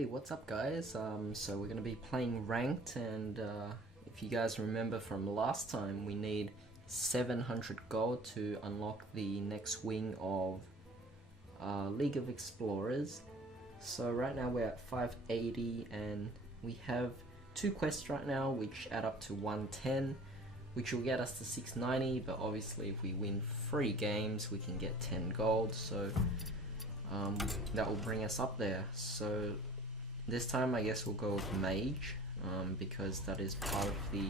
Hey, what's up guys? So we're gonna be playing ranked, and if you guys remember from last time, we need 700 gold to unlock the next wing of League of Explorers. So right now we're at 580 and we have 2 quests right now which add up to 110, which will get us to 690, but obviously if we win 3 games we can get 10 gold, so that will bring us up there. So this time I guess we'll go with Mage, because that is part of the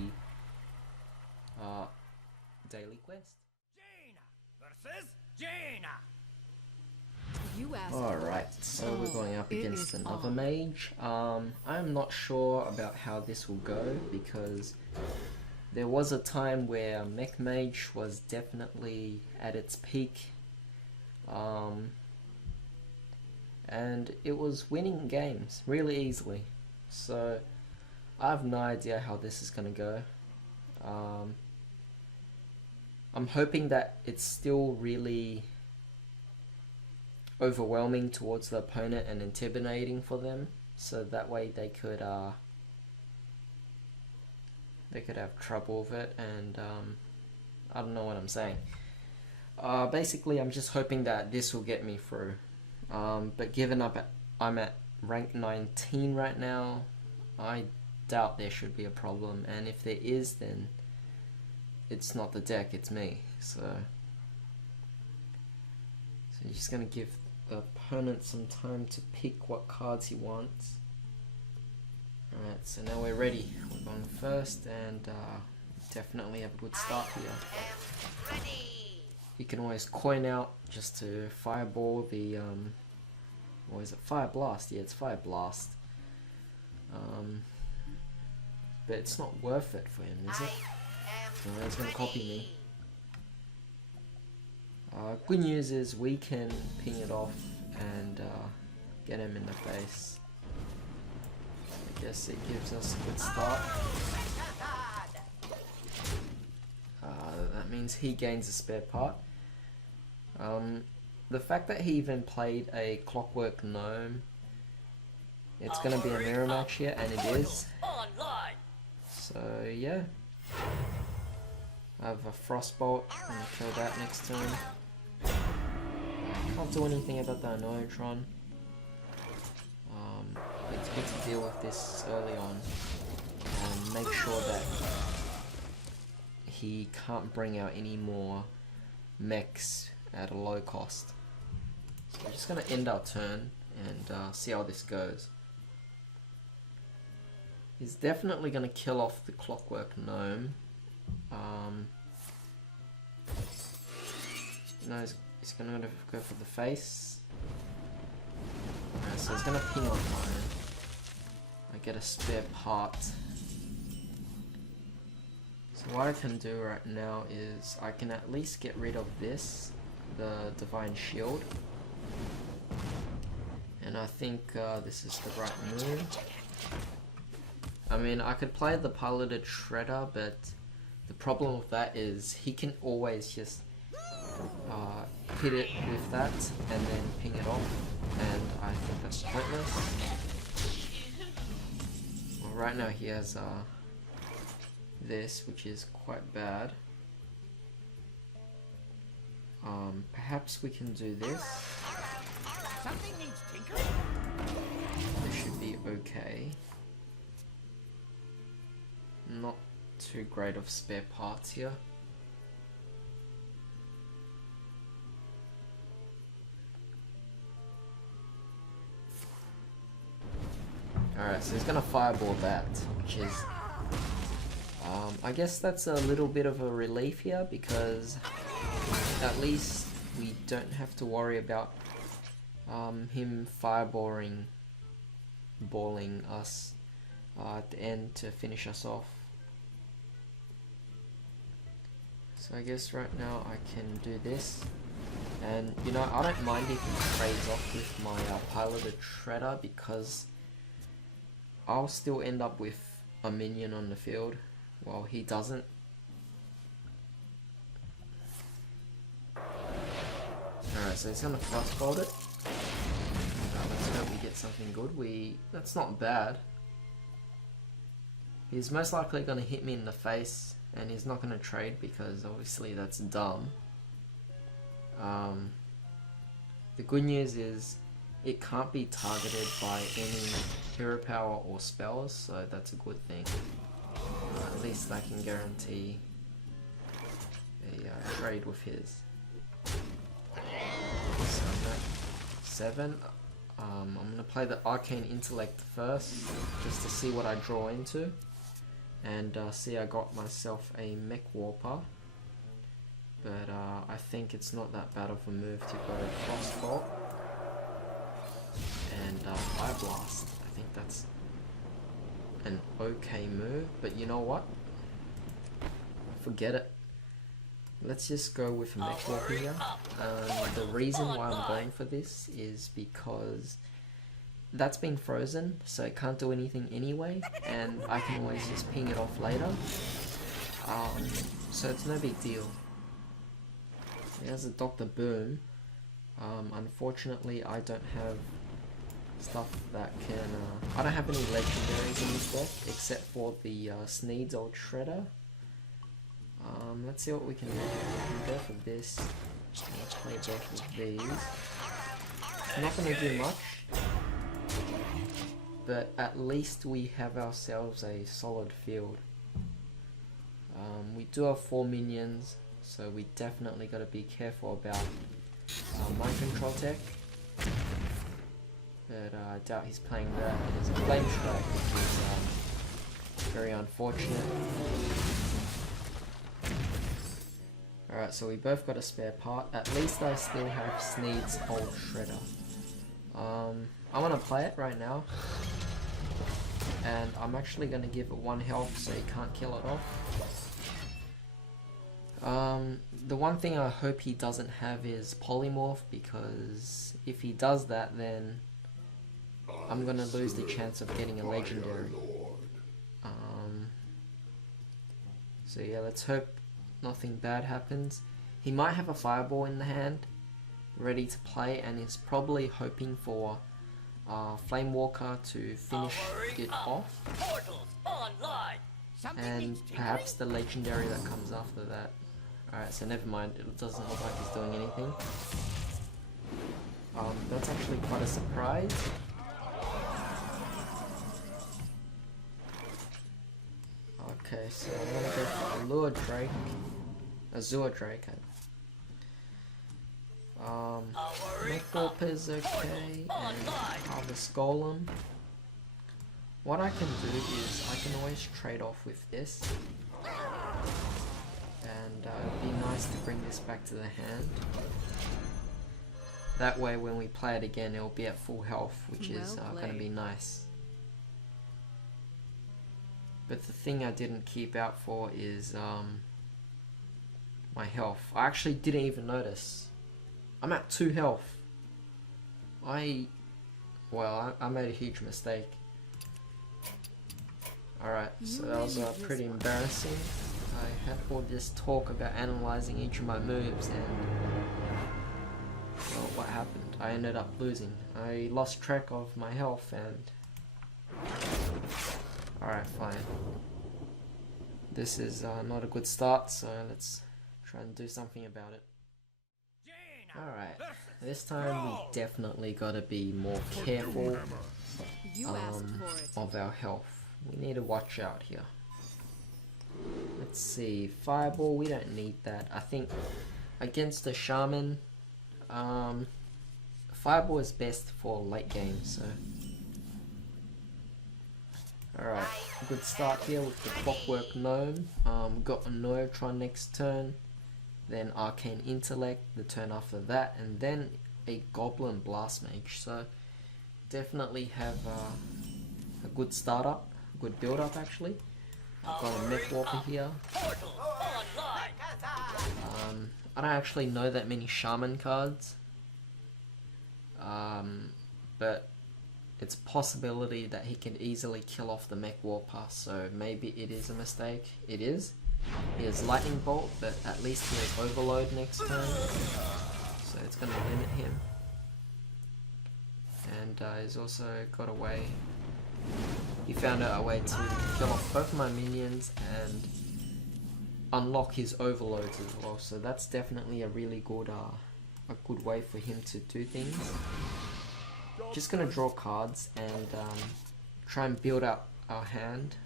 daily quest. Jaina versus Jaina. Alright, so we're going up against another Mage. I'm not sure about how this will go, because there was a time where Mech Mage was definitely at its peak, and it was winning games really easily. So I have no idea how this is going to go. I'm hoping that it's still really overwhelming towards the opponent and intimidating for them, so that way they could have trouble with it, and I don't know what I'm saying. Basically I'm just hoping that this will get me through. But given I'm at rank 19 right now, I doubt there should be a problem, and if there is, then it's not the deck, it's me. So you're just gonna give the opponent some time to pick what cards he wants. Alright, so now we're ready. We're going first, and definitely have a good start here. You can always coin out just to fireball the or is it Fire Blast? Yeah, it's Fire Blast. But it's not worth it for him, is it? No, he's gonna copy me. Good news is we can ping it off and get him in the face. I guess it gives us a good start. That means he gains a spare part. The fact that he even played a Clockwork Gnome, it's going to be a mirror match here, and it is. So yeah, I have a Frostbolt, I'm going to kill that next turn. Can't do anything about the Annoyantron. It's good to deal with this early on and make sure that he can't bring out any more mechs at a low cost. So we're just going to end our turn and see how this goes. He's definitely going to kill off the Clockwork Gnome. No, he's going to go for the face. Alright, so he's going to ping on mine. I get a spare part. So what I can do right now is I can at least get rid of this, the Divine Shield. And I think this is the right move. I mean, I could play the Piloted Shredder, but the problem with that is he can always just hit it with that and then ping it off, and I think that's pointless. Well, right now he has this, which is quite bad. Perhaps we can do this. This should be okay. Not too great of spare parts here. Alright, so he's gonna fireball that, which is I guess that's a little bit of a relief here, because at least we don't have to worry about him fireballing us at the end to finish us off. So I guess right now I can do this, and you know, I don't mind if he trades off with my Piloted Shredder, because I'll still end up with a minion on the field while he doesn't. Alright, so he's gonna Frostbolt it. Let's hope we get something good. That's not bad. He's most likely going to hit me in the face, and he's not going to trade because obviously that's dumb. The good news is it can't be targeted by any hero power or spells, so that's a good thing. At least I can guarantee a trade with his. So I'm at 7. I'm going to play the Arcane Intellect first, just to see what I draw into. And see, I got myself a Mech Warper. But I think it's not that bad of a move to go Frostbolt and Fire Blast. I think that's an okay move, but you know what? Forget it. Let's just go with a Mech Warper here. The reason why I'm going for this is because that's been frozen, so it can't do anything anyway, and I can always just ping it off later. So it's no big deal. There's a Dr. Boom. Unfortunately, I don't have stuff that can... I don't have any legendaries in this deck, except for the Sneed's Old Shredder. Let's see what we can do. We can go for this. Let's play both of these. I'm not going to do much, but at least we have ourselves a solid field. We do have 4 minions, so we definitely got to be careful about mind control tech. But I doubt he's playing that. It is a Flame Strike, which is very unfortunate. Alright, so we both got a spare part. At least I still have Sneed's Old Shredder. I want to play it right now. And I'm actually going to give it 1 health so he can't kill it off. The one thing I hope he doesn't have is Polymorph, because if he does that, then I'm gonna lose the chance of getting a legendary. So yeah, let's hope nothing bad happens. He might have a fireball in the hand, ready to play, and is probably hoping for Flame Walker to finish it off. And perhaps the legendary that comes after that. Alright, so never mind, it doesn't look like he's doing anything. That's actually quite a surprise. Okay, so I'm gonna go for Allure Drake. Azure Drake. Mech Warper's okay, and Harvest Golem. What I can do is I can always trade off with this. And it'd be nice to bring this back to the hand. That way when we play it again it'll be at full health, which is going to be nice. But the thing I didn't keep out for is my health. I actually didn't even notice. I'm at 2 health. I made a huge mistake. Alright, so that was pretty embarrassing. I had all this talk about analysing each of my moves, and well, what happened? I ended up losing. I lost track of my health, and alright, fine. This is not a good start, so let's try and do something about it. Alright, this time we definitely gotta be more careful of our health. We need to watch out here. Let's see, Fireball, we don't need that. I think against the Shaman, Fireball is best for late game, so. Alright, good start here with the Clockwork Gnome. Got a Neutron next turn, then Arcane Intellect the turn after that, and then a Goblin Blast Mage. So definitely have a good startup, good build up actually. I've got a Mech Warper here. I don't actually know that many Shaman cards, but it's a possibility that he can easily kill off the Mech Warper, so maybe it is a mistake. It is. He has Lightning Bolt, but at least he has Overload next turn, so it's going to limit him. and he's also got a way. He found out a way to kill off both my minions and unlock his overloads as well. So that's definitely a really good way for him to do things. Just gonna draw cards and try and build up our hand.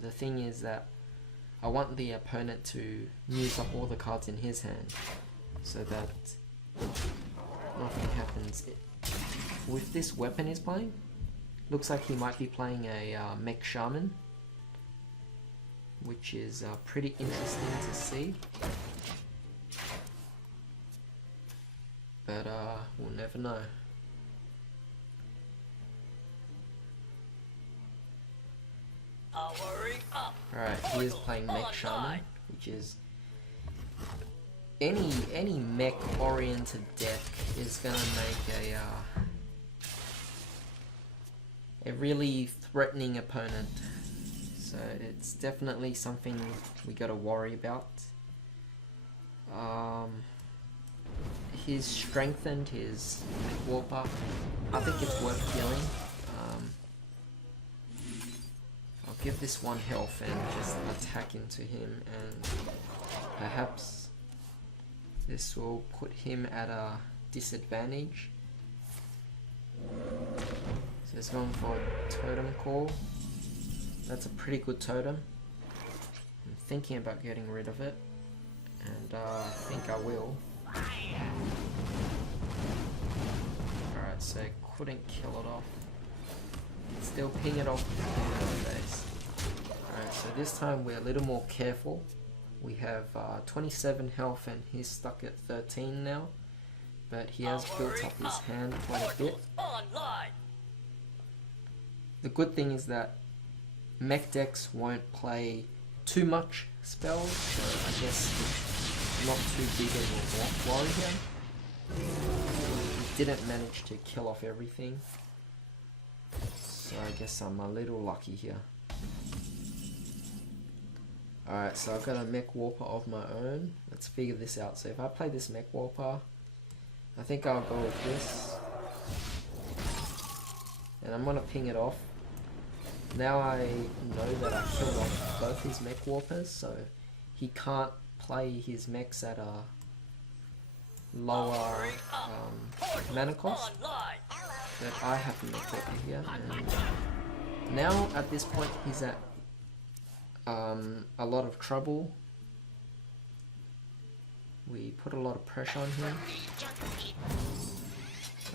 The thing is that I want the opponent to use up all the cards in his hand so that nothing happens. With this weapon he's playing, looks like he might be playing a Mech Shaman, which is pretty interesting to see. But we'll never know. Alright, he is playing Mech Shaman, which is any mech oriented deck is gonna make a really threatening opponent. So it's definitely something we gotta worry about. He's strengthened his Warper. I think it's worth killing. I'll give this 1 health and just attack into him, and perhaps this will put him at a disadvantage. So he's going for a Totem Call. That's a pretty good totem. I'm thinking about getting rid of it, and I think I will. Alright, so couldn't kill it off. Still ping it off the base. Alright, so this time we're a little more careful. We have 27 health and he's stuck at 13 now. But he has built up his hand quite a bit. The good thing is that mech decks won't play too much spells, so I guess it's not too big of a worry here. He didn't manage to kill off everything, so I guess I'm a little lucky here. Alright, so I've got a Mech Warper of my own. Let's figure this out. So if I play this Mech Warper, I think I'll go with this. And I'm gonna ping it off. Now I know that I killed off both his Mech Warpers, so he can't play his mechs at a lower mana cost. But I have the Mech Warper here, and now at this point he's at a lot of trouble. We put a lot of pressure on him.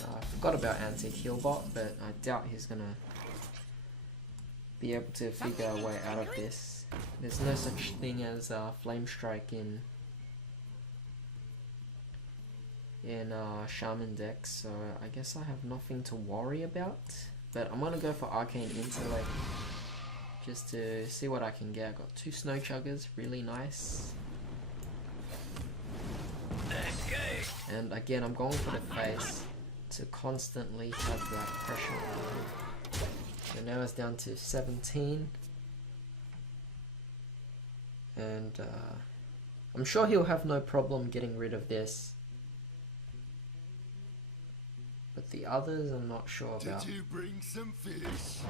I forgot about anti-heal bot, but I doubt he's gonna be able to figure a way out of this. There's no such thing as Flame Strike in Shaman decks, so I guess I have nothing to worry about. But I'm gonna go for Arcane Intellect just to see what I can get. I got 2 Snow Chuggers, really nice. And again, I'm going for the face to constantly have that pressure on him. So now it's down to 17. And I'm sure he'll have no problem getting rid of this. But the others I'm not sure about. Did you bring some fish?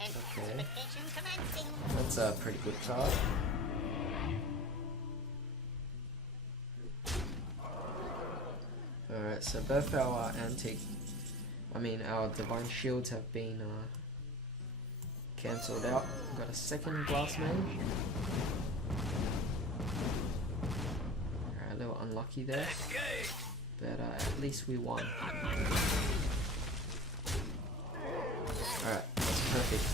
Okay. That's a pretty good card. Alright, so both our our Divine Shields have been cancelled out. We've got a second Glass Mage. Alright, a little unlucky there. But at least we won. Alright, that's perfect.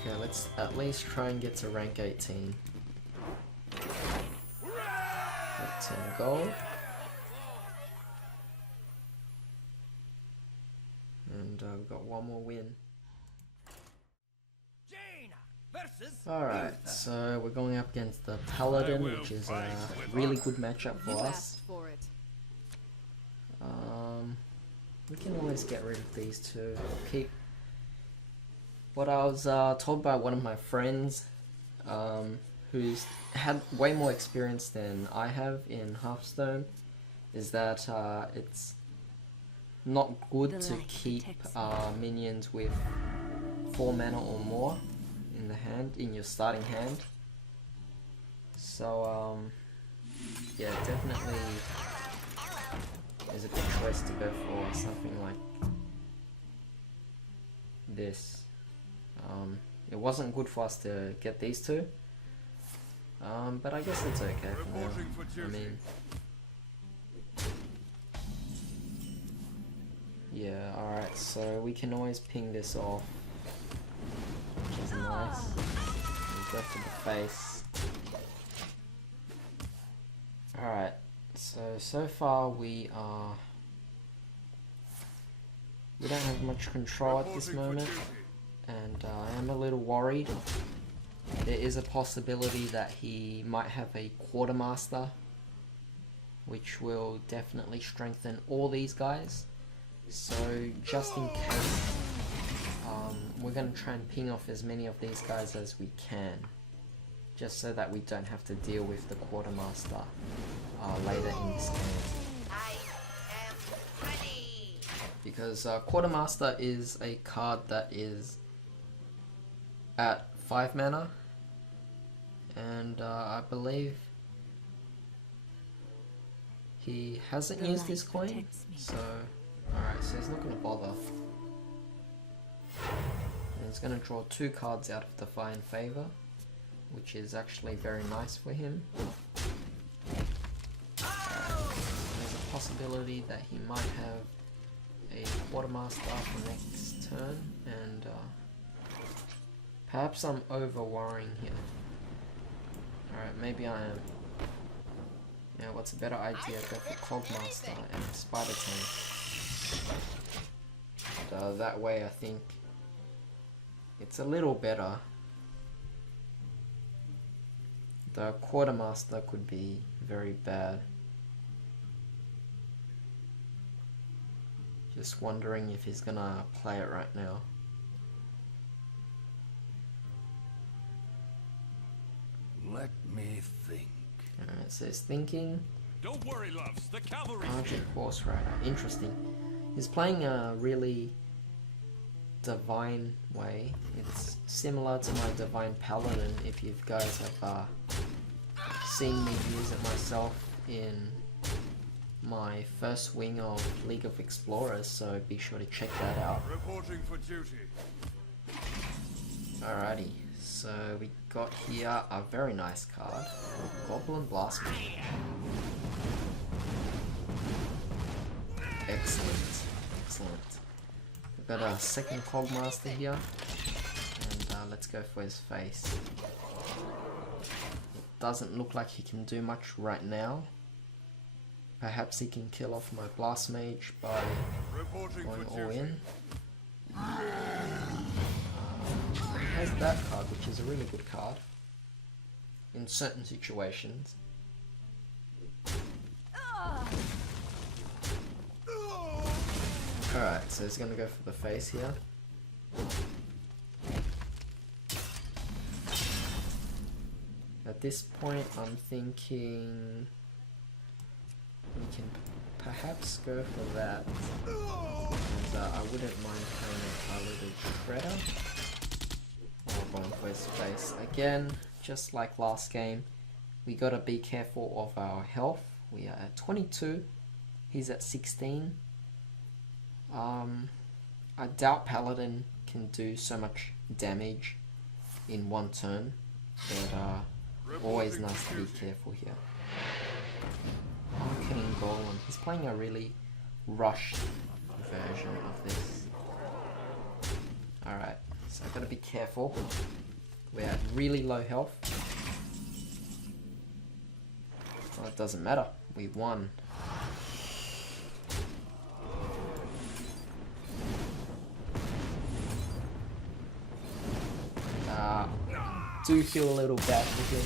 Okay, let's at least try and get to rank 18. Got 10 gold. And we've got one more win. Alright, so we're going up against the Paladin, which is a really good matchup for us. We can always get rid of these two. I'll keep what I was told by one of my friends who's had way more experience than I have in Hearthstone, is that it's not good to keep minions with 4 mana or more in the hand, in your starting hand. So yeah, definitely is a good choice to go for something like this. It wasn't good for us to get these two, but I guess it's okay for now. I mean, yeah, alright, so we can always ping this off, which is nice. We go for the face. Alright, so far we don't have much control at this moment, and I am a little worried. There is a possibility that he might have a quartermaster, which will definitely strengthen all these guys. So just in case, we're going to try and ping off as many of these guys as we can, just so that we don't have to deal with the quartermaster later in this game. Because quartermaster is a card that is at 5 mana, and I believe he hasn't used his coin, so alright, so he's not going to bother. And he's going to draw 2 cards out of Define Favor, which is actually very nice for him. There's a possibility that he might have a quartermaster for next turn, and perhaps I'm over worrying here. Alright, maybe I am. Yeah, what's a better idea? Go for Cogmaster and Spider Tank. And, that way I think it's a little better. The Quartermaster could be very bad. Just wondering if he's gonna play it right now. Let me think. Alright, so he's thinking. Don't worry, loves. The cavalry. Argent Horse Rider. Interesting. He's playing a really divine way. It's similar to my Divine Paladin, if you guys have seen me use it myself in my first wing of League of Explorers, so be sure to check that out. Reporting for duty. Alrighty, so we got here a very nice card, Goblin Blast. Excellent, excellent. We've got a second Cogmaster here, and let's go for his face. It doesn't look like he can do much right now. Perhaps he can kill off my Blast Mage by going all in. He has that card, which is a really good card in certain situations. Alright, so he's gonna go for the face here. At this point, I'm thinking we can perhaps go for that. And, I wouldn't mind playing a little Shredder. Or going for his face. Again, just like last game, we gotta be careful of our health. We are at 22, he's at 16. I doubt Paladin can do so much damage in one turn, but always nice to be careful here. Arcane Golem. He's playing a really rushed version of this. Alright, so I've got to be careful. We're at really low health. Well, it doesn't matter. We won. Do feel a little bad for him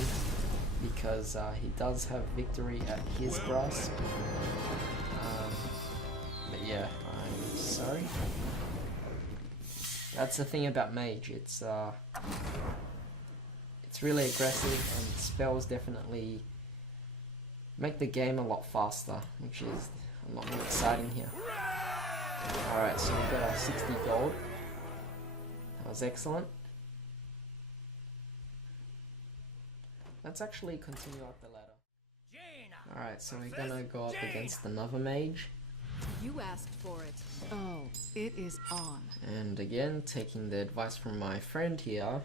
because he does have victory at his grasp. But yeah, I'm sorry. That's the thing about Mage. It's It's really aggressive, and spells definitely make the game a lot faster, which is a lot more exciting here. Alright, so we got our 60 gold. That was excellent. Let's actually continue up the ladder. Alright, so we're gonna go up against another mage. You asked for it. Oh, it is on. And again, taking the advice from my friend here,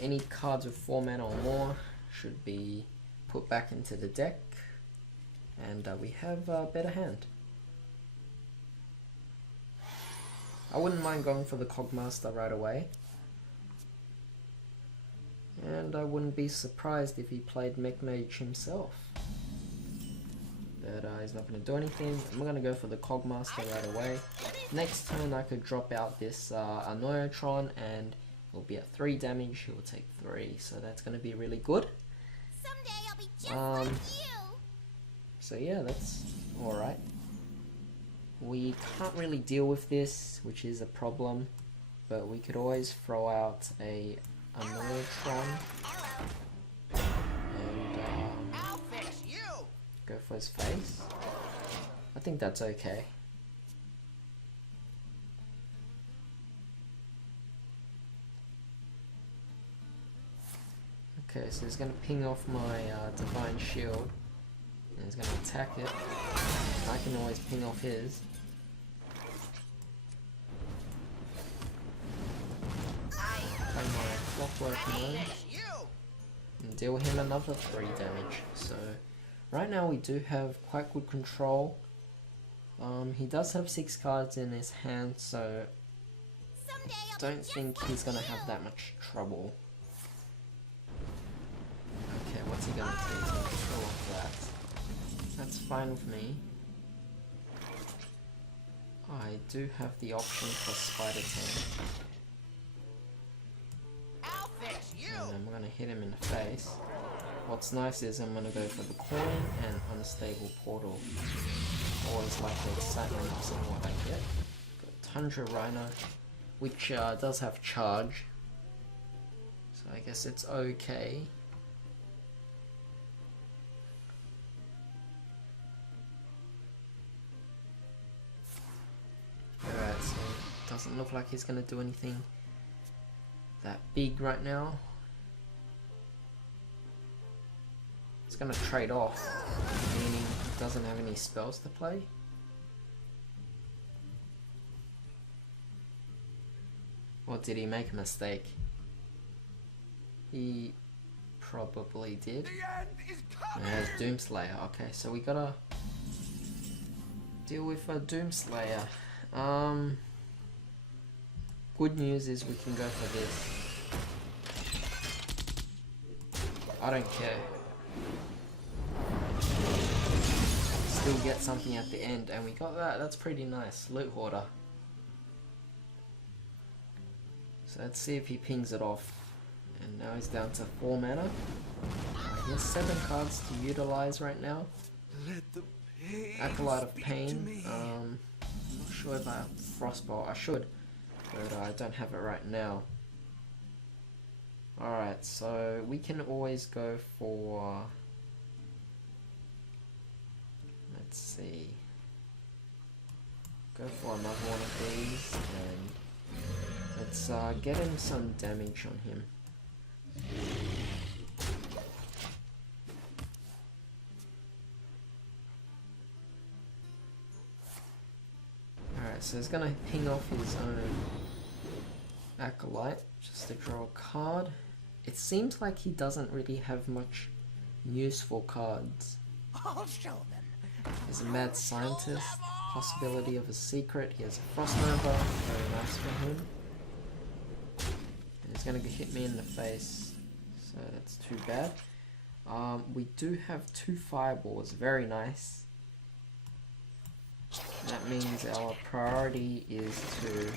any cards with 4 mana or more should be put back into the deck, and we have a better hand. I wouldn't mind going for the Cogmaster right away, and I wouldn't be surprised if he played Mage himself. But he's not going to do anything. I'm going to go for the Cogmaster right away. Next turn I could drop out this Annoyotron, and it'll be at 3 damage, he will take 3, so that's going to be really good. Someday I'll be just like you. So yeah, that's alright. We can't really deal with this, which is a problem, but we could always throw out a Annoyotron and I'll fix you. go for his face. I think that's okay. Okay, so he's going to ping off my Divine Shield, and he's going to attack it. I can always ping off his. Play my Clockwork Mode, and deal him another 3 damage. So, right now we do have quite good control. He does have 6 cards in his hand, so I don't think he's going to have that much trouble. Okay, what's he gonna take? He's gonna throw off that. That's fine with me. I do have the option for Spider Tank. I'll fix you. And I'm gonna hit him in the face. What's nice is I'm gonna go for the coin and Unstable Portal. Always like the excitement of seeing what I get. Got Tundra Rhino, which does have charge. So I guess it's okay. Alright, so it doesn't look like he's going to do anything that big right now. He's going to trade off, meaning he doesn't have any spells to play. Or did he make a mistake? He probably did. And has Doomslayer. Okay, so we gotta deal with a Doomslayer. Good news is we can go for this. I don't care. Still get something at the end, and we got that. That's pretty nice. Loot Hoarder. So let's see if he pings it off. And now he's down to 4 mana. He has 7 cards to utilize right now. Acolyte of Pain. I'm not sure if I have Frostbolt. I should, but I don't have it right now. Alright, so we can always go for... Let's see. Go for another one of these, and let's get him some damage on him. Alright, so he's gonna ping off his own Acolyte just to draw a card. It seems like he doesn't really have much useful cards. I'll show them. He's a mad scientist, possibility of a secret. He has a Frost Nova, very nice for him. And he's gonna hit me in the face, so that's too bad. We do have 2 fireballs, very nice. That means our priority is to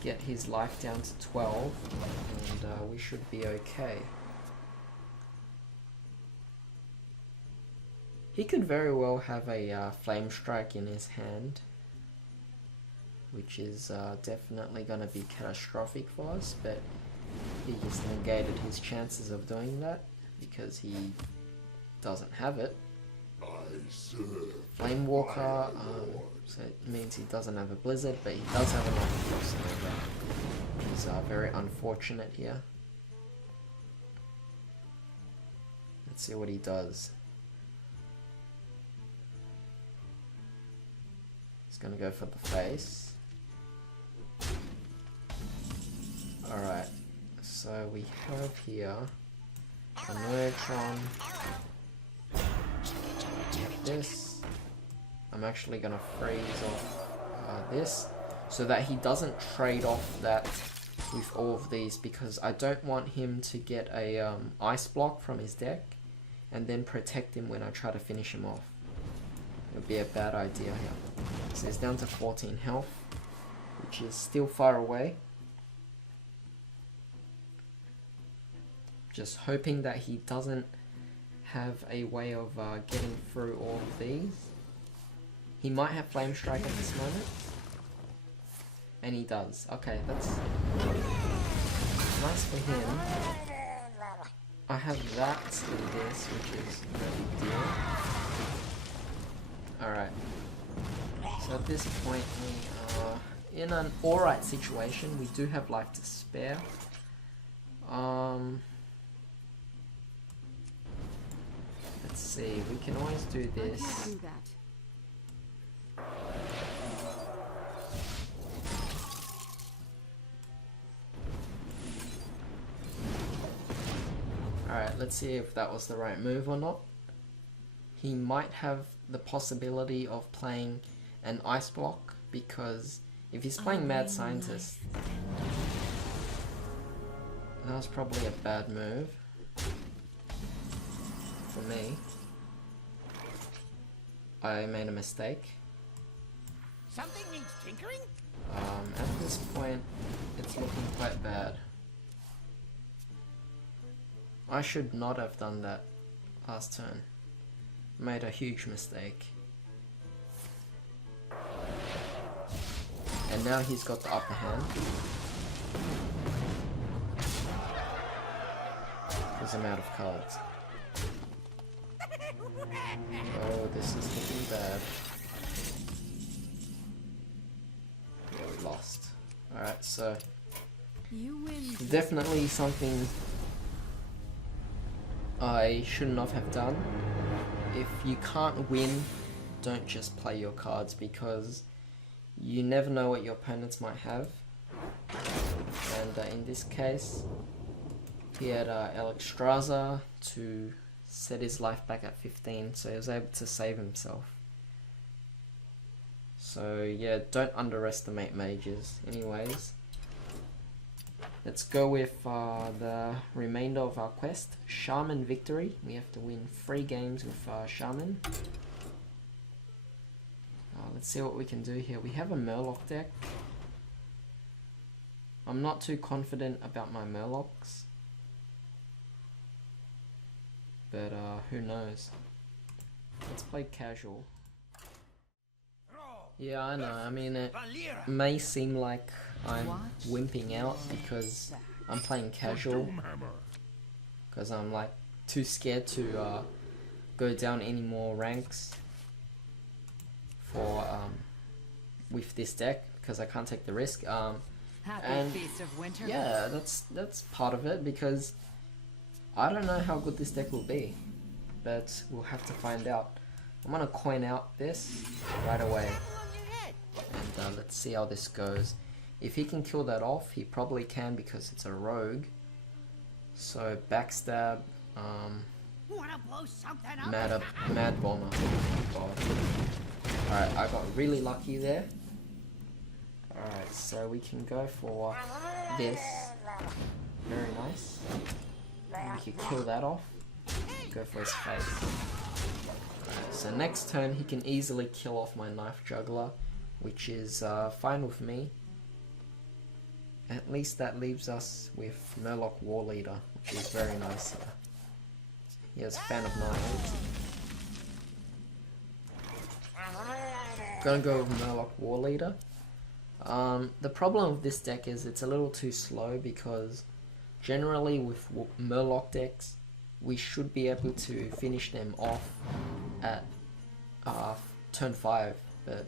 get his life down to 12, and we should be okay. He could very well have a Flame Strike in his hand, which is definitely going to be catastrophic for us, but he just negated his chances of doing that because he doesn't have it. Flame Walker, so it means he doesn't have a Blizzard, but he does have a Night Frost Nova, which is very unfortunate here. Let's see what he does. He's gonna go for the face. Alright, so we have here a Nurtron. This. I'm actually gonna freeze off this so that he doesn't trade off that with all of these, because I don't want him to get a ice block from his deck and then protect him when I try to finish him off. It would be a bad idea here. So he's down to 14 health, which is still far away. Just hoping that he doesn't have a way of getting through all of these. He might have Flame Strike at this moment. And he does. Okay, that's nice for him. I have that in this, which is no big deal. Alright. So at this point we are in an alright situation. We do have life to spare. Let's see, we can always do this. I can't do that. Alright, let's see if that was the right move or not. He might have the possibility of playing an ice block, because if he's playing Mad Scientist, that was probably a bad move for me. I made a mistake. Something needs tinkering? At this point, it's looking quite bad. I should not have done that last turn. Made a huge mistake. And now he's got the upper hand. Because I'm out of cards. Oh, this is looking bad. Yeah, we lost. Alright, so You win. definitely something I should not have done. If you can't win, don't just play your cards, because you never know what your opponents might have. And in this case, he had Alexstrasza to set his life back at 15, so he was able to save himself. So yeah, don't underestimate mages. Anyways, let's go with the remainder of our quest. Shaman victory. We have to win 3 games with Shaman. Let's see what we can do here. We have a Murloc deck. I'm not too confident about my Murlocs, but who knows. Let's play casual. Yeah, I know. I mean, it may seem like I'm wimping out because I'm playing casual, because I'm like too scared to go down any more ranks for with this deck, because I can't take the risk. And Feast of Winter. yeah, that's part of it, because I don't know how good this deck will be, but we'll have to find out. I'm gonna coin out this right away, and let's see how this goes. If he can kill that off, he probably can, because it's a rogue. So backstab, Wanna blow something up? mad bomber. God. Alright, I got really lucky there. Alright, so we can go for this. Very nice. And we can kill that off. Go for his face. Alright, so next turn he can easily kill off my Knife Juggler, which is fine with me. At least that leaves us with Murloc War Leader, which is very nice here. He has Fan of Knives. Gonna go with Murloc War Leader. The problem with this deck is it's a little too slow, because generally with Murloc decks, we should be able to finish them off at turn 5, but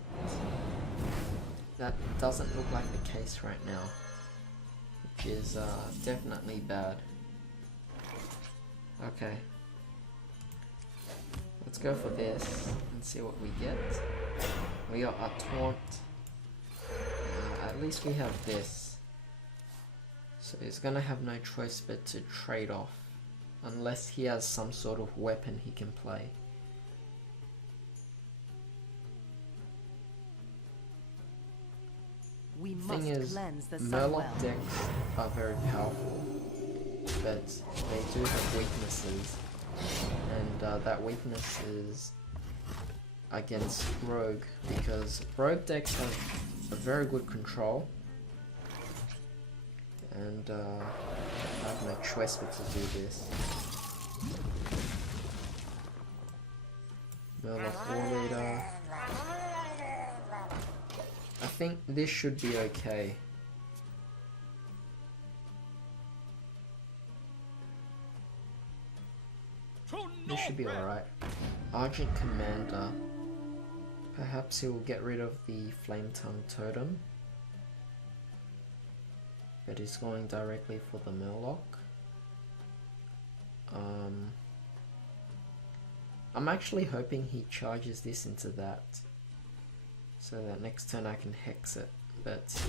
that doesn't look like the case right now, which is definitely bad. Okay, let's go for this and see what we get. We got a taunt. At least we have this, so he's gonna have no choice but to trade off, unless he has some sort of weapon he can play. We Thing must is, cleanse the Murloc Sunwell. decks are very powerful, but they do have weaknesses, and that weakness is against Rogue, because Rogue decks have a very good control, and I have no choice but to do this. Murloc War Leader. I think this should be okay. This should be alright. Argent Commander. Perhaps he will get rid of the Flame Tongue Totem. But he's going directly for the Murloc. I'm actually hoping he charges this into that, so that next turn I can hex it, but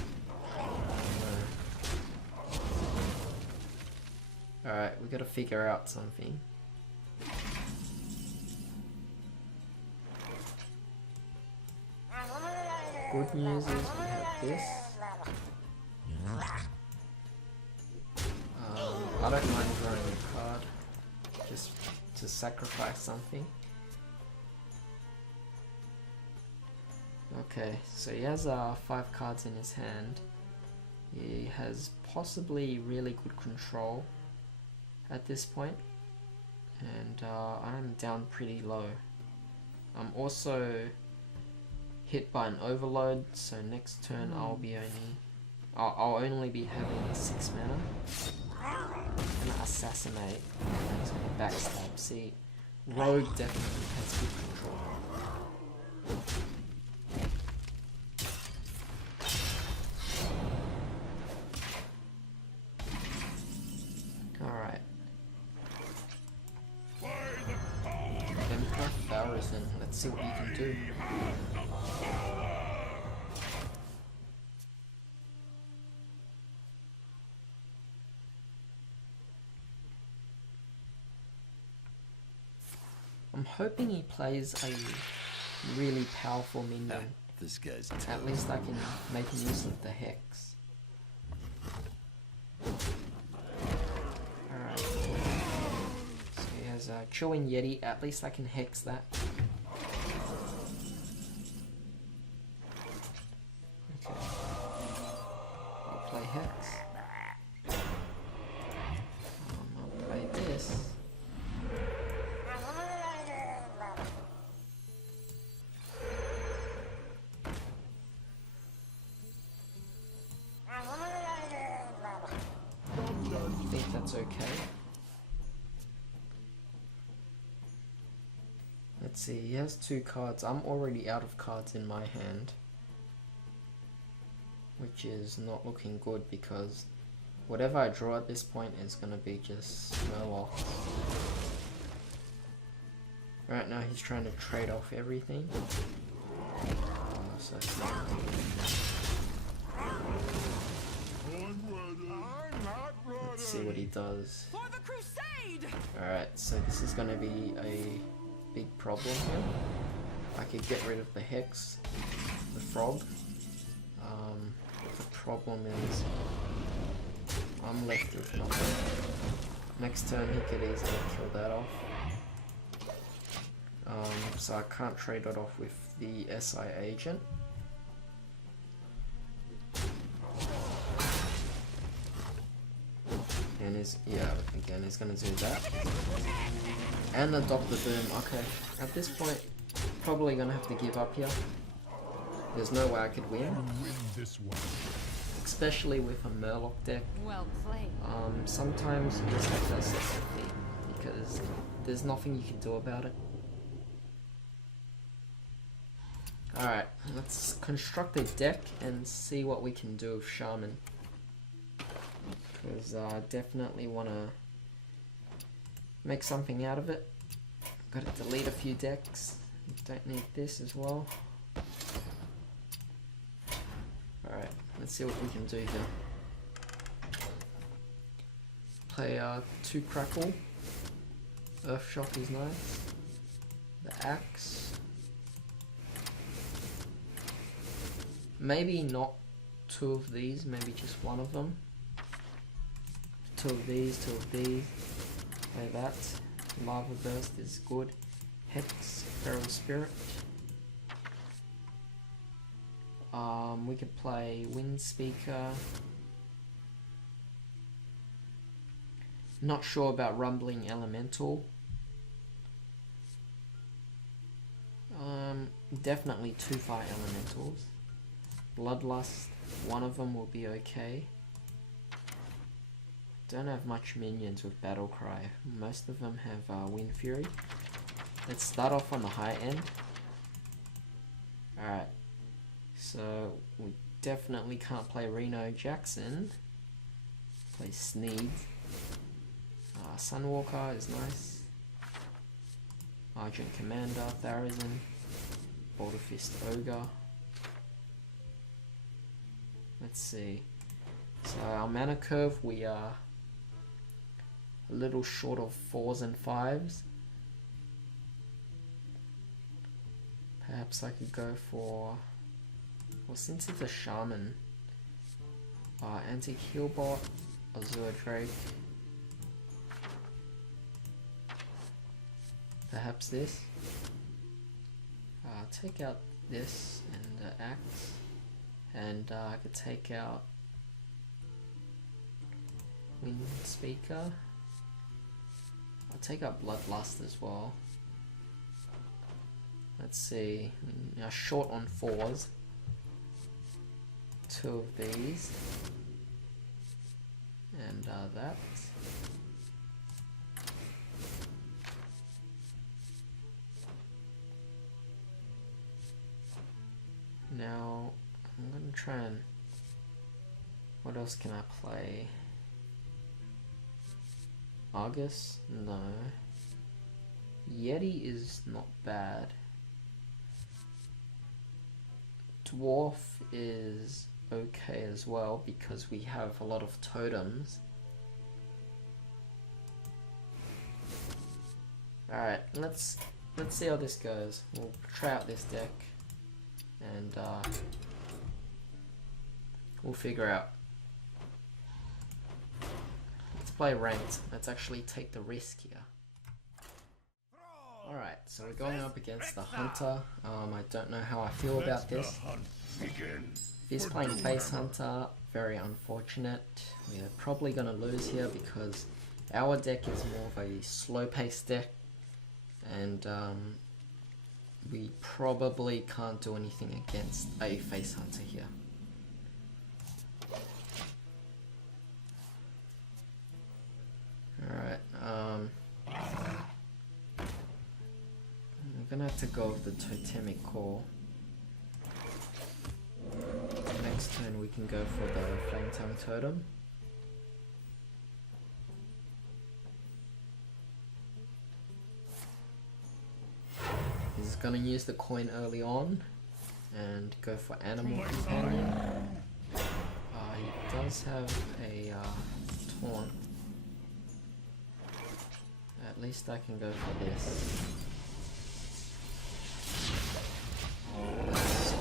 no. Alright, we gotta figure out something. Good news is we have this. I don't mind drawing a card, just to sacrifice something. Okay, so he has 5 cards in his hand. He has possibly really good control at this point, and I'm down pretty low. I'm also hit by an overload, so next turn I'll only be having 6 mana. I'm gonna assassinate, and he's gonna backstab. See, Rogue definitely has good control. Alright. Emperor Thaurissan, let's see what you can do. I'm hoping he plays a really powerful minion. This guy's At least I can make use of the hex. Alright. So he has a Chewing Yeti, at least I can hex that. Okay. I'll play hex. I'll play this. I think that's okay. Let's see, he has 2 cards. I'm already out of cards in my hand, which is not looking good because whatever I draw at this point is going to be just Murloc. Right now he's trying to trade off everything. So it's not Let's see what he does. For the crusade! Alright, so this is going to be a big problem here. I could get rid of the hex, the frog. The problem is I'm left with nothing. Next turn he could easily kill that off. So I can't trade it off with the SI agent. And again he's gonna do that. And adopt the boom. Okay, at this point, probably gonna have to give up here. There's no way I could win. especially with a Murloc deck. Well played. Sometimes you just have to assess defeat because there's nothing you can do about it. Alright, let's construct a deck and see what we can do with Shaman. Because I definitely want to make something out of it. Gotta delete a few decks. Don't need this as well. Alright, let's see what we can do here. Play 2 Crackle. Earth Shock is nice. The Axe. Maybe not 2 of these, maybe just 1 of them. 2 of these, 2 of these. Play that. Lava Burst is good. Hex, Feral Spirit. We could play Wind Speaker. Not sure about Rumbling Elemental. Definitely 2 Fire Elementals. Bloodlust, 1 of them will be okay. Don't have much minions with Battle Cry. Most of them have Wind Fury. Let's start off on the high end. Alright. So, we definitely can't play Reno Jackson. Play Sneed. Sunwalker is nice. Argent Commander, Tharazin. Boulder Fist Ogre. Let's see. So our mana curve, we are a little short of 4s and 5s. Perhaps I could go for, well, since it's a Shaman, Antique Healbot, Azure Drake. Perhaps this. Take out this and the axe, and I could take out Wind Speaker. I'll take out Bloodlust as well. Let's see, we are short on 4s. 2 of these, and that. Now, I'm gonna try and... what else can I play? Argus? No. Yeti is not bad. Dwarf is okay as well because we have a lot of totems. Alright, let's see how this goes. We'll try out this deck and we'll figure out. Let's play ranked. Let's actually take the risk here. Alright, so we're going up against the Hunter. I don't know how I feel about this. He's playing Face Hunter, very unfortunate. We're probably going to lose here because our deck is more of a slow-paced deck, and we probably can't do anything against a Face Hunter here. Alright, I'm gonna have to go with the Totemic Core. Next turn we can go for the Flame Tongue Totem. He's gonna use the coin early on and go for Animal Companion. He does have a taunt. At least I can go for this. That's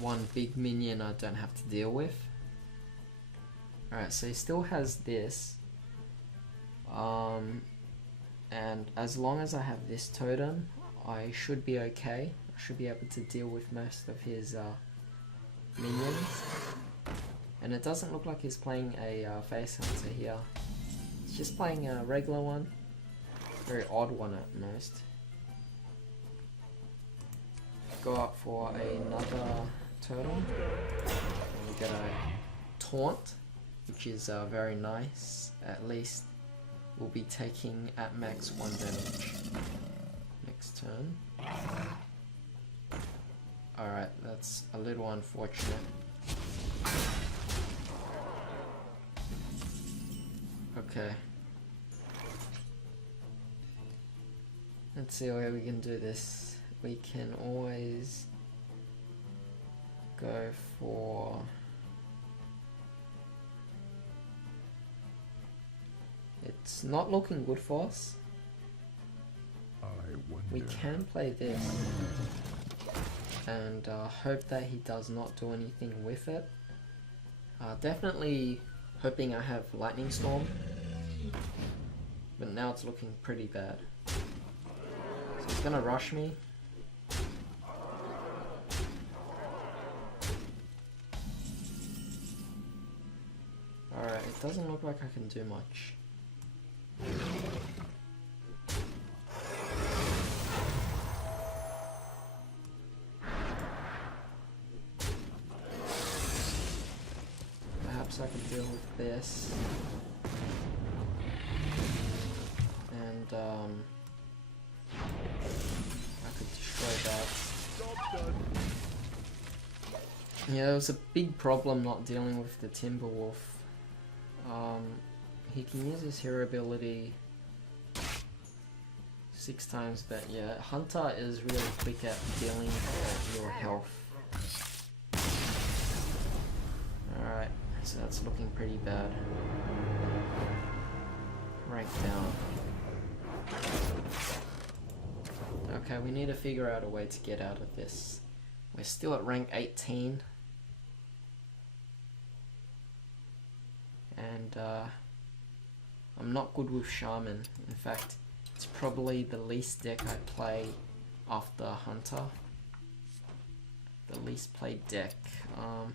one big minion I don't have to deal with. Alright, so he still has this. And as long as I have this totem, I should be okay. I should be able to deal with most of his minions. And it doesn't look like he's playing a Face Hunter here. He's just playing a regular one. Very odd one at most. Go up for another totem. And we get a taunt, which is very nice. At least we'll be taking at max 1 damage next turn. Alright, that's a little unfortunate. Okay. Let's see where we can do this. We can always go for... It's not looking good for us. We can play this and hope that he does not do anything with it. Definitely hoping I have Lightning Storm, but now it's looking pretty bad. So he's gonna rush me. Alright, it doesn't look like I can do much. Perhaps I can deal with this. And I could destroy that. Yeah, it was a big problem not dealing with the Timberwolf. He can use his hero ability 6 times, but yeah, Hunter is really quick at dealing with your health. Alright, so that's looking pretty bad. Rank down. Okay, we need to figure out a way to get out of this. We're still at rank 18. And I'm not good with Shaman. In fact, it's probably the least deck I play after Hunter. The least played deck. I've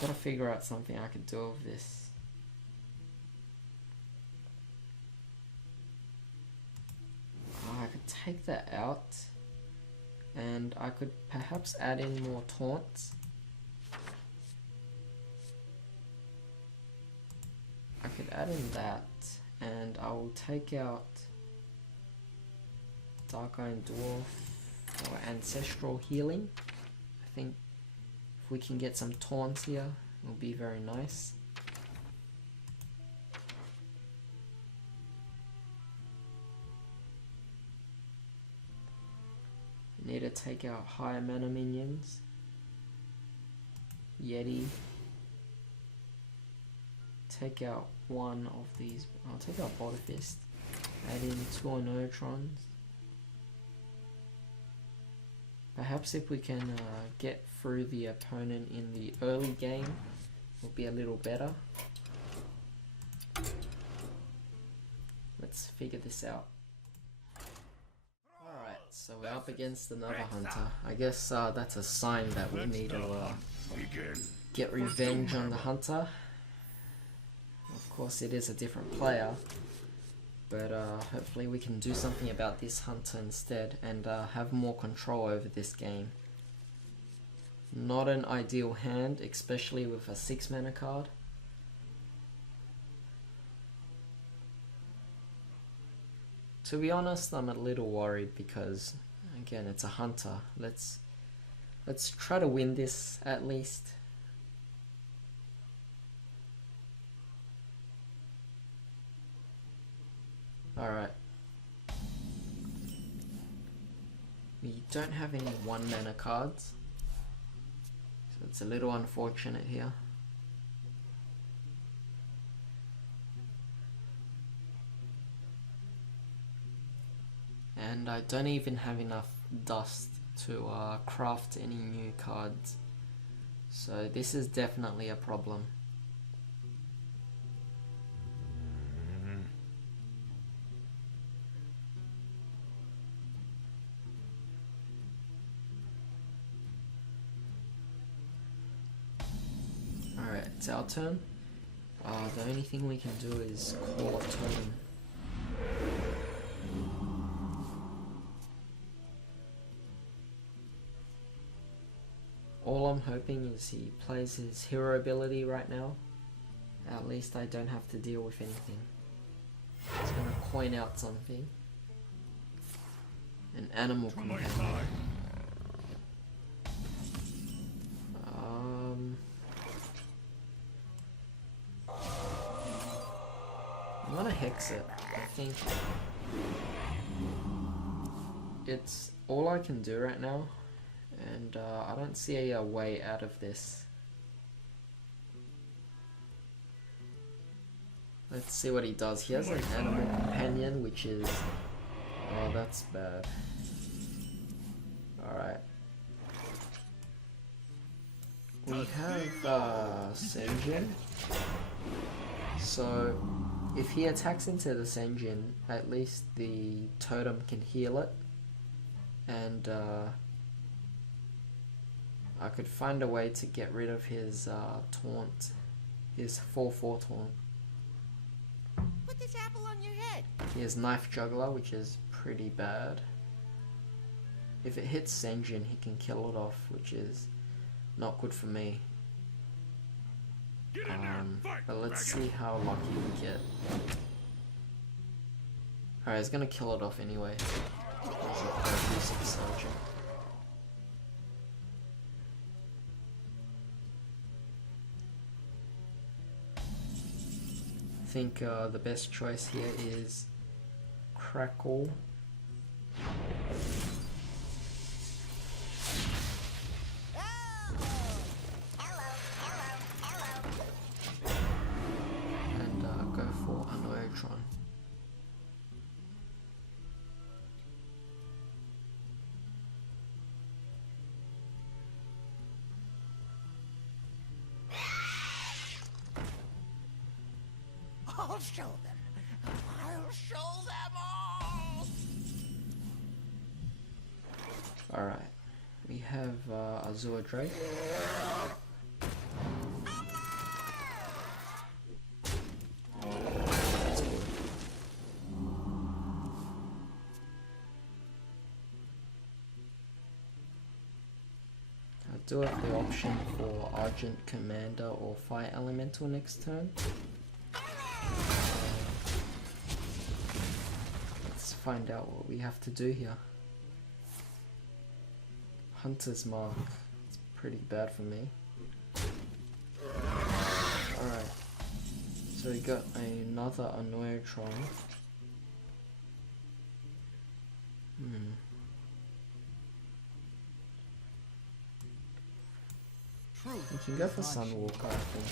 got to figure out something I could do with this. I could take that out, and I could perhaps add in more taunts. I could add in that, and I will take out Dark Iron Dwarf for Ancestral Healing. I think if we can get some taunts here, it will be very nice. Need to take out higher mana minions. Yeti. Take out one of these. I'll take out Botafist. Add in 2 Onotrons. Perhaps if we can get through the opponent in the early game, will be a little better. Let's figure this out. Alright, so we're up against another Hunter. I guess that's a sign that we need to get revenge on the Hunter. Of course it is a different player, but hopefully we can do something about this Hunter instead and have more control over this game. Not an ideal hand, especially with a 6 mana card. To be honest, I'm a little worried because, again, it's a Hunter. Let's try to win this at least. Alright. We don't have any 1 mana cards, so it's a little unfortunate here. And I don't even have enough dust to craft any new cards, so this is definitely a problem. Alright, it's our turn. The only thing we can do is call a totem. All I'm hoping is he plays his hero ability right now. At least I don't have to deal with anything. He's gonna coin out something. An animal companion. I'm gonna hex it. I think it's all I can do right now, and I don't see a way out of this. Let's see what he does. He has an animal companion, which is... oh, that's bad. Alright. We have Senjin. So, if he attacks into the Senjin, at least the totem can heal it. And I could find a way to get rid of his taunt. His 4/4 taunt. Put this apple on your head. He has Knife Juggler, which is pretty bad. If it hits Senjin, he can kill it off, which is not good for me. But let's see how lucky we get. Alright, he's gonna kill it off anyway. He's a abusive soldier. I think the best choice here is Crackle. And go for Annoyotron. I'll show them. I'll show them all. Alright, we have Azure Drake. That's good. I do have the option for Argent Commander or Fire Elemental next turn. Let's find out what we have to do here. Hunter's Mark. It's pretty bad for me. Alright. So we got another Annoyotron. We can go for Sunwalker, I think.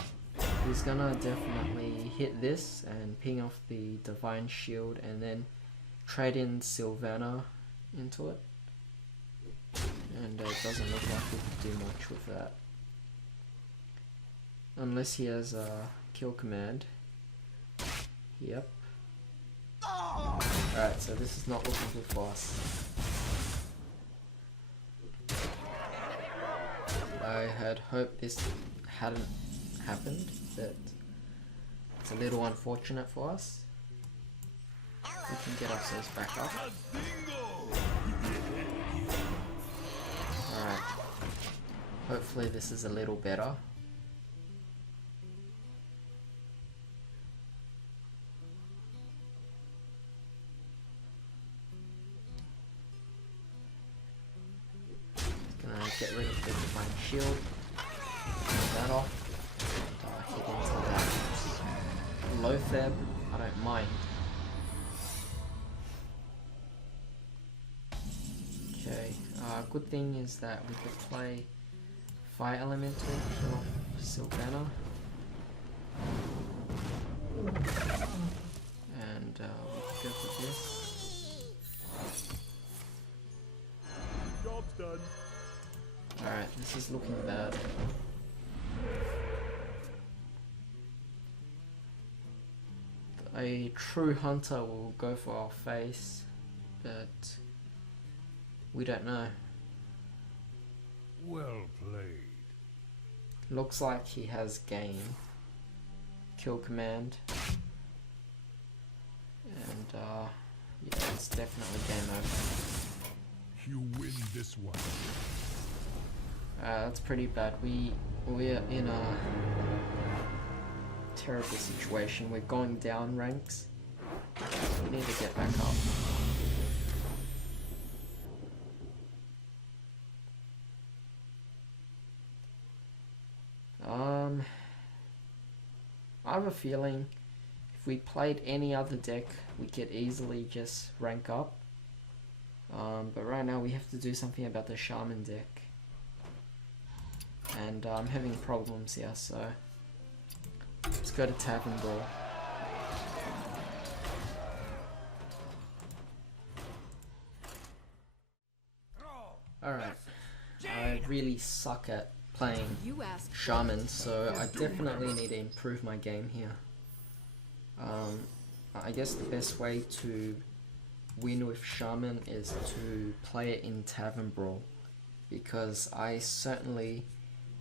He's gonna definitely hit this and ping off the Divine Shield and then trade in Sylvana into it. And it doesn't look like we can do much with that. Unless he has a kill command. Yep. Alright, so this is not looking good for us. I had hoped this hadn't happened, but it's a little unfortunate for us. We can get ourselves back up. Alright. Hopefully this is a little better. Gonna get rid of the Divine Shield. Turn that off. And hit into that low feb. I don't mind. Okay, good thing is that we could play Fire Elemental, kill off Sylvana. And we can go for this. Job's done. Alright, this is looking bad. A true hunter will go for our face, but we don't know. Well played. Looks like he has game. Kill command. And yeah, it's definitely game over. You win this one. That's pretty bad. We're in a terrible situation. We're going down ranks. We need to get back up. I have a feeling if we played any other deck, we could easily just rank up. But right now we have to do something about the Shaman deck. And I'm having problems here, so let's go to Tavern Brawl. Alright, I really suck at playing You asked. Shaman, so I definitely need to improve my game here. I guess the best way to win with Shaman is to play it in Tavern Brawl, because I certainly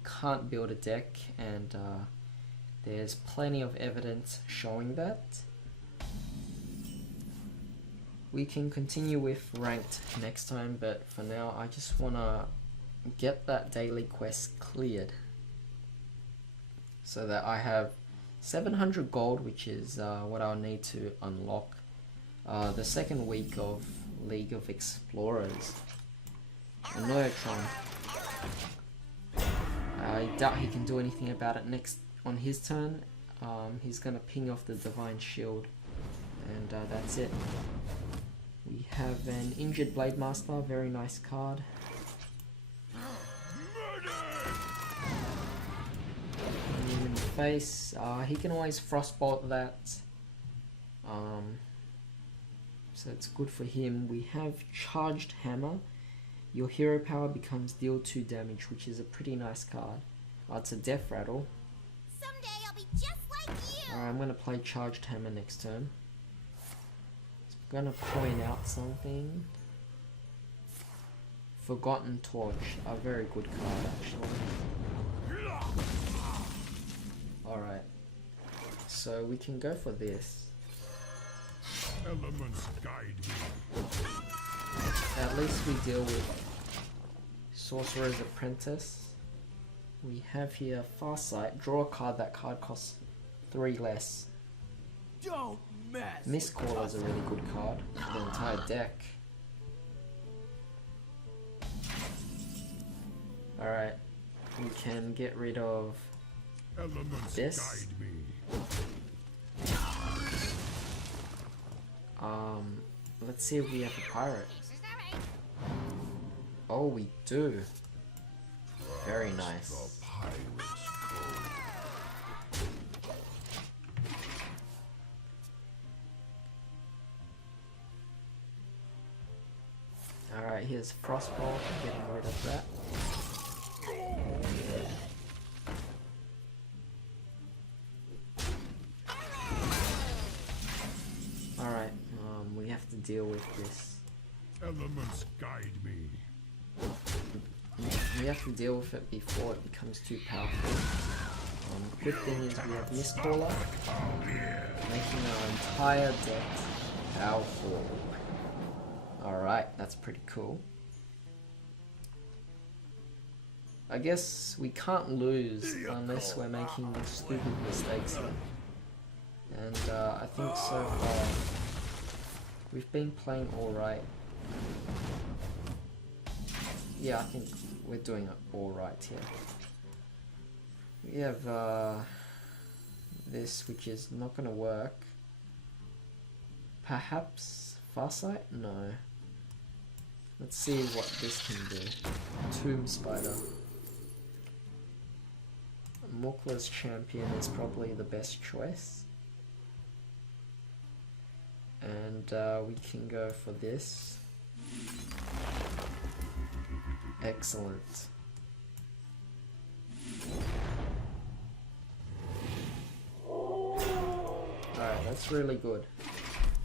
can't build a deck, and there's plenty of evidence showing that. We can continue with ranked next time, but for now I just want to get that daily quest cleared so that I have 700 gold, which is what I'll need to unlock the second week of League of Explorers. Neutron. I doubt he can do anything about it next on his turn. He's gonna ping off the Divine Shield, and that's it. We have an Injured Blade Master, very nice card. Hitting him in the face. He can always Frostbolt that. So it's good for him. We have Charged Hammer. Your hero power becomes deal 2 damage, which is a pretty nice card. It's a Death Rattle. Someday I'll be just like you. Alright, I'm going to play Charged Hammer next turn. I'm going to point out something. Forgotten Torch, a very good card actually. Alright, so we can go for this. Elements guide me. At least we deal with Sorcerer's Apprentice. We have here Farsight. Draw a card. That card costs 3 less. Don't mess. Mistcaller is a really good card for the entire deck. Alright, we can get rid of Elements this. guide me. Let's see if we have a pirate. This is alright. Oh, we do. Very nice. The pirate's code. Alright, here's Frostbolt, getting rid of that. Alright, we have to deal with this. Elements guide me. We have to deal with it before it becomes too powerful. Good thing is we have Mistcaller, making our entire deck powerful. Alright, that's pretty cool. I guess we can't lose unless we're making stupid mistakes here. And I think so far we've been playing alright. Yeah, I think we're doing alright here. We have this, which is not going to work. Perhaps Farsight? No. Let's see what this can do. Tomb Spider. Mokla's Champion is probably the best choice. And we can go for this. Excellent. Alright, that's really good.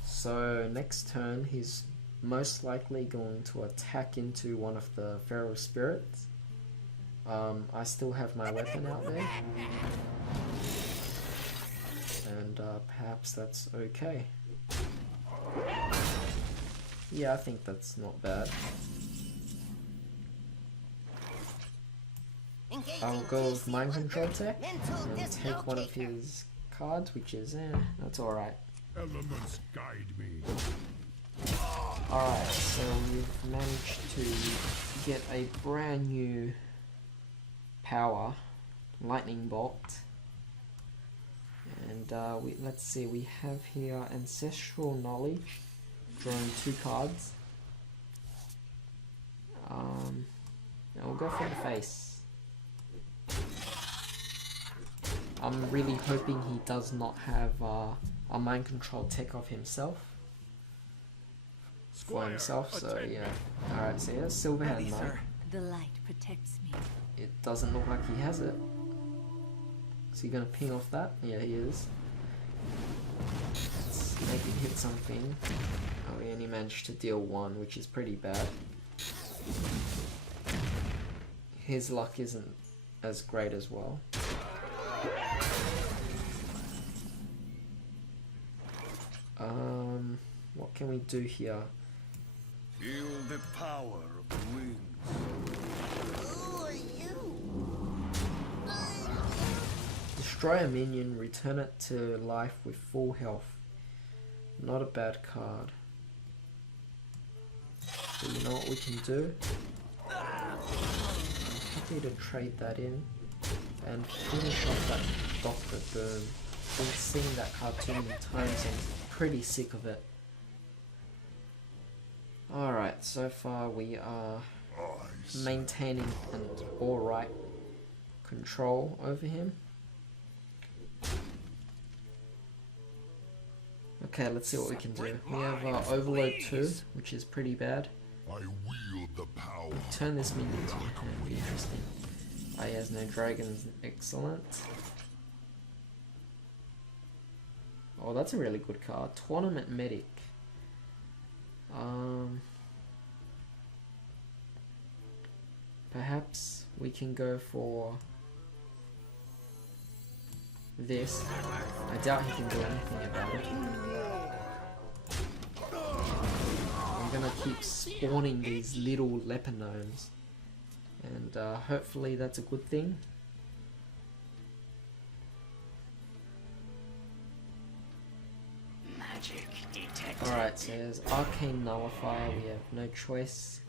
So next turn he's most likely going to attack into one of the Feral Spirits. I still have my weapon out there. And perhaps that's okay. Yeah, I think that's not bad. I'll go with Mind Control Tech and take one of his cards, which is, that's alright. Elements guide me. Alright, so we've managed to get a brand new power, Lightning Bolt. And let's see, we have here Ancestral Knowledge, drawing 2 cards. We'll go for the face. I'm really hoping he does not have a Mind Control Tech of himself. For himself, so yeah. Alright, so yeah, Silverhand Knight. The light protects me. It doesn't look like he has it. Is he gonna ping off that? Yeah, he is. Let's make it hit something. Oh, he only managed to deal 1, which is pretty bad. His luck isn't as great as well. What can we do here? Feel the power of the wings. Who are you? Destroy a minion, return it to life with full health. Not a bad card. But you know what we can do? I'm happy to trade that in and finish off that Dr. Boom. I've been seeing that card too many times and I'm pretty sick of it. Alright, so far we are maintaining an alright control over him. Okay, let's see what we can do. We have Overload 2, which is pretty bad. I wield the power. Turn this minion to your hand, interesting. Oh, he has no dragons, excellent. Oh, that's a really good card. Tournament Medic. Perhaps we can go for this. I doubt he can do anything about it. I'm gonna keep spawning these little leper gnomes, and hopefully that's a good thing. Alright, so there's Arcane Nullifier, we have no choice.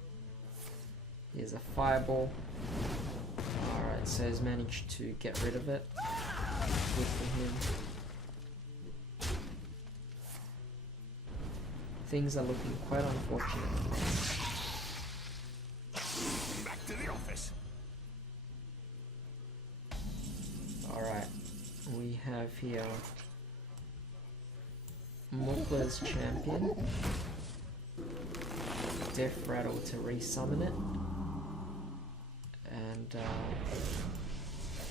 Here's a Fireball. Alright, so he's managed to get rid of it. Good for him. Things are looking quite unfortunate. Back to the office. Alright, we have here Mukla's Champion. Death Rattle to resummon it. And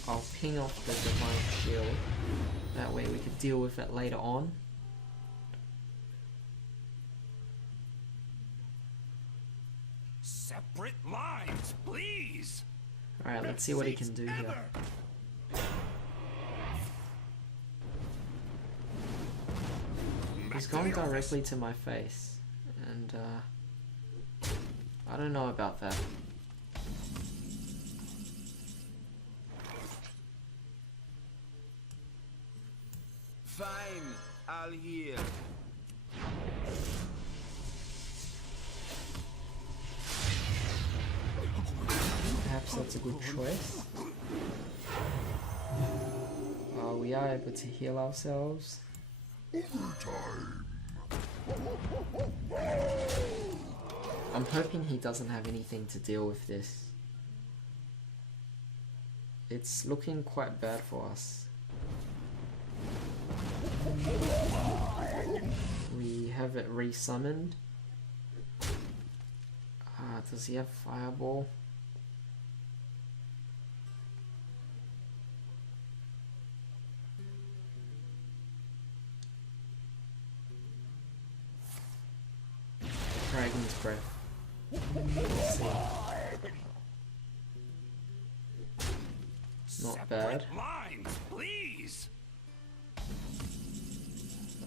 I'll ping off the Divine Shield. That way we could deal with it later on. Separate lines, please. Alright, let's see what he can do here. He's going directly to my face, and I don't know about that. Fine, I'll hear. Perhaps that's a good choice. We are able to heal ourselves. I'm hoping he doesn't have anything to deal with this. It's looking quite bad for us. We have it resummoned. Does he have Fireball? Dragon's Breath. Let's see. Not bad. Lines, please.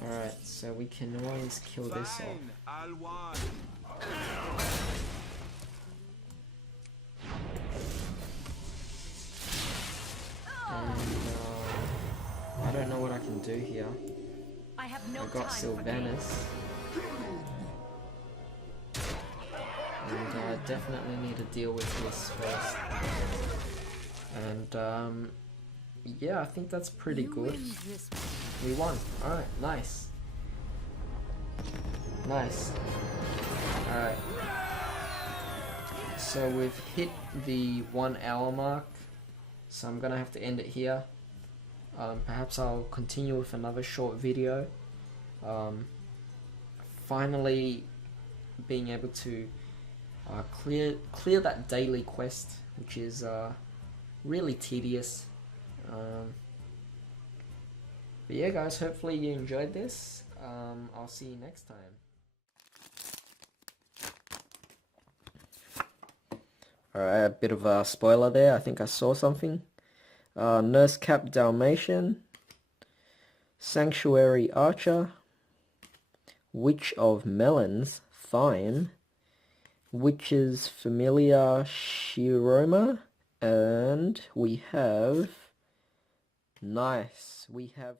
Alright, so we can always kill this off. Fine, I'll want. can do here. I have no I've got time for games. Sylvanas. And I definitely need to deal with this first. And yeah, I think that's pretty good. We won. Alright, nice. Nice. Alright. So we've hit the 1 hour mark. So I'm gonna have to end it here. Perhaps I'll continue with another short video. Finally being able to clear that daily quest, which is really tedious. But yeah guys, hopefully you enjoyed this. I'll see you next time. Alright, a bit of a spoiler there. I think I saw something. Nurse Cap Dalmatian, Sanctuary Archer, Witch of Melons, Thyme, Witch's Familiar Shiroma, and we have... Nice, we have...